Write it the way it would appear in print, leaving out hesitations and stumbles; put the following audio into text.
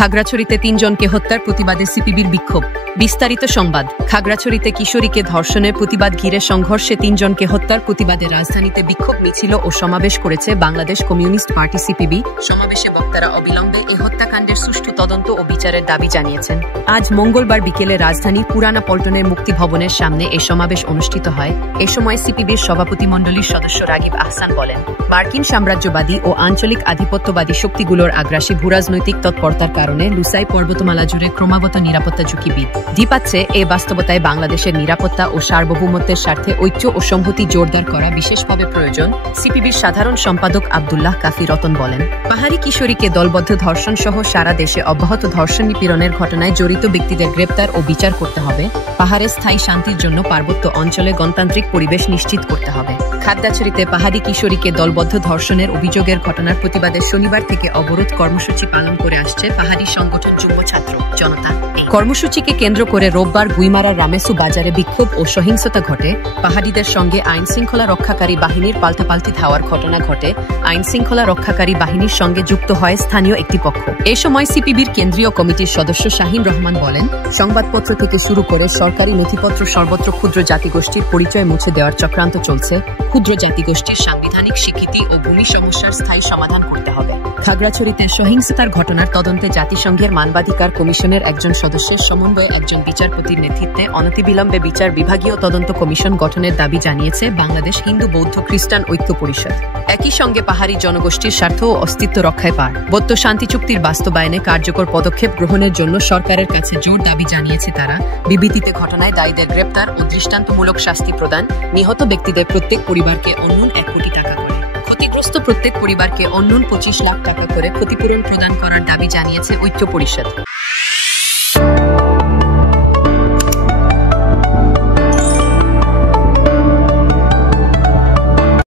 খাগড়াছড়িতে ৩ জনকে হত্যার প্রতিবাদে সিপিবির বিক্ষোভ। বিস্তারিত সংবাদ। খাগড়াছড়িতে কিশোরীকে ধর্ষণের প্রতিবাদ ঘিরে সংঘর্ষে ৩ জনকে হত্যার প্রতিবাদে রাজধানীতে বিক্ষোভ মিছিল ও সমাবেশ করেছে বাংলাদেশ কমিউনিস্ট পার্টি সিপিবি। সমাবেশে বক্তারা অবিলম্বে এই হত্যাকাণ্ডের সুষ্ঠু তদন্ত ও বিচারের দাবি জানিয়েছেন। আজ মঙ্গলবার বিকেলে রাজধানীর পুরানা পল্টনের মুক্তি ভবনের সামনে এই সমাবেশ অনুষ্ঠিত হয়। এ সময় সিপিবির সভাপতিমণ্ডলীর সদস্য রাগিব আহসান বলেন, মার্কিন সাম্রাজ্যবাদী ও আঞ্চলিক আধিপত্যবাদী শক্তিগুলোর আগ্রাসী ভূরাজনৈতিক তৎপরতার কারণে লুসাই পর্বতমালা জুড়ে ক্রমাগত নিরাপত্তা ঝুঁকি বৃদ্ধি পাচ্ছে। এ বাস্তবতায় বাংলাদেশের নিরাপত্তা ও সার্বভৌমত্বের স্বার্থে ঐক্য ও সংহতি জোরদার করা বিশেষভাবে প্রয়োজন। সিপিবির সাধারণ সম্পাদক আব্দুল্লাহ কাফি রতন বলেন, পাহাড়ি কিশোরীকে দলবদ্ধ ধর্ষণ সহ সারা দেশে অব্যাহত ধর্ষণ নিপীড়নের ঘটনায় জড়িত ব্যক্তিদের গ্রেপ্তার ও বিচার করতে হবে। পাহাড়ে স্থায়ী শান্তির জন্য পার্বত্য অঞ্চলে গণতান্ত্রিক পরিবেশ নিশ্চিত করতে হবে। খাগড়াছড়িতে পাহাড়ি কিশোরীকে দলবদ্ধ ধর্ষণের অভিযোগের ঘটনার প্রতিবাদে শনিবার থেকে অবরোধ কর্মসূচি পালন করে আসছে পাহাড়ি সংগঠন যুব ছাত্র জনতা। এই কর্মসূচিকে কেন্দ্র করে রোববার গুইমারার রামেসু বাজারে বিক্ষোভ ও সহিংসতা ঘটে। পাহাড়িদের সঙ্গে আইন শৃঙ্খলা রক্ষাকারী বাহিনীর পাল্টাপাল্টি ধাওয়ার ঘটনা ঘটে। আইন শৃঙ্খলা রক্ষাকারী বাহিনীর সঙ্গে যুক্ত হয় স্থানীয় একটি পক্ষ। এ সময় সিপিবির কেন্দ্রীয় কমিটির সদস্য শাহিন রহমান বলেন, সংবাদপত্র থেকে শুরু করে সরকারি নথিপত্র সর্বত্র ক্ষুদ্র জাতিগোষ্ঠীর পরিচয় মুছে দেওয়ার চক্রান্ত চলছে। ক্ষুদ্র জাতিগোষ্ঠীর সাংবিধানিক স্বীকৃতি ও ভূমি সমস্যার স্থায়ী সমাধান করতে হবে। খাগড়াছড়িতে সহিংসতার ঘটনার তদন্তে জাতিসংঘের মানবাধিকার কমিশনের একজন সদস্যের সমন্বয়ে একজন বিচারপতির নেতৃত্বে অনতিবিলম্বে বিচার বিভাগীয় তদন্ত কমিশন গঠনের দাবি জানিয়েছে বাংলাদেশ হিন্দু বৌদ্ধ খ্রিস্টান ঐক্য পরিষদ। একই সঙ্গে পাহাড়ি জনগোষ্ঠীর স্বার্থ ও অস্তিত্ব রক্ষায় পার্বত্য শান্তি চুক্তির বাস্তবায়নে কার্যকর পদক্ষেপ গ্রহণের জন্য সরকারের কাছে জোর দাবি জানিয়েছে তারা। বিবৃতিতে ঘটনায় দায়ীদের গ্রেপ্তার ও দৃষ্টান্তমূলক শাস্তি প্রদান, নিহত ব্যক্তিদের প্রত্যেক পরিবারকে অন্যূন ১ কোটি টাকা করে, ক্ষতিগ্রস্ত প্রত্যেক পরিবারকে অন্যূন ২৫ লাখ টাকা করে ক্ষতিপূরণ প্রদান করার দাবি জানিয়েছে ঐক্য পরিষদ।